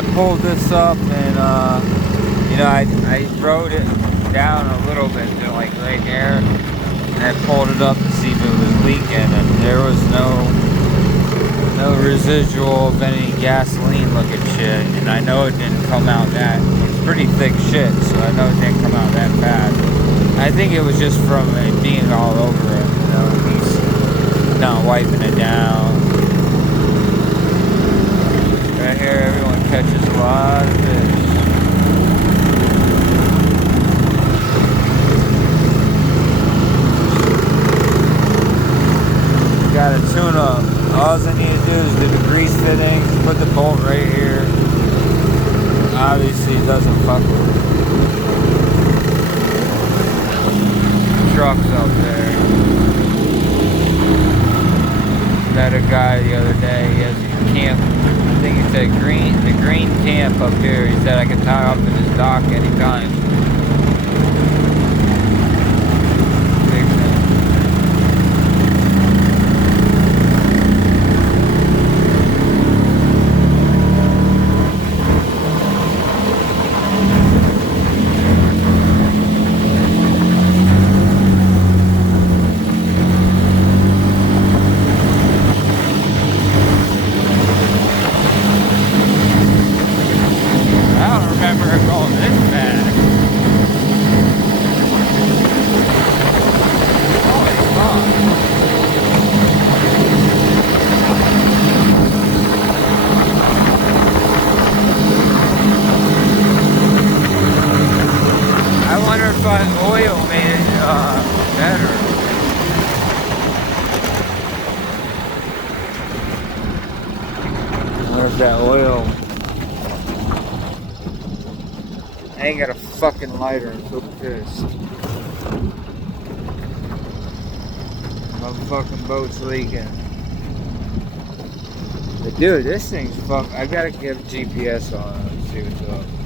I pulled this up and you know, I rode it down a little bit to like right there, and I pulled it up to see if it was leaking, and there was no residual of any gasoline looking shit. And I know it didn't come out that, it's pretty thick shit, so I know it didn't come out that bad. I think it was just from it being all over it, you know, he's not wiping it down. Right here, everyone catches a lot of fish. Got a tune up. All I need to do is do the grease fitting, put the bolt right here. Obviously it doesn't fuck with it. Truck's up there. Met a guy the other day, he has a camp, I think he said the green camp up here. He said I could tie up in his dock anytime. Oil made it better. Where's that oil? I ain't got a fucking lighter. I'm so pissed. My fucking boat's leaking. But dude, this thing's fuck. I gotta get GPS on it and see what's up.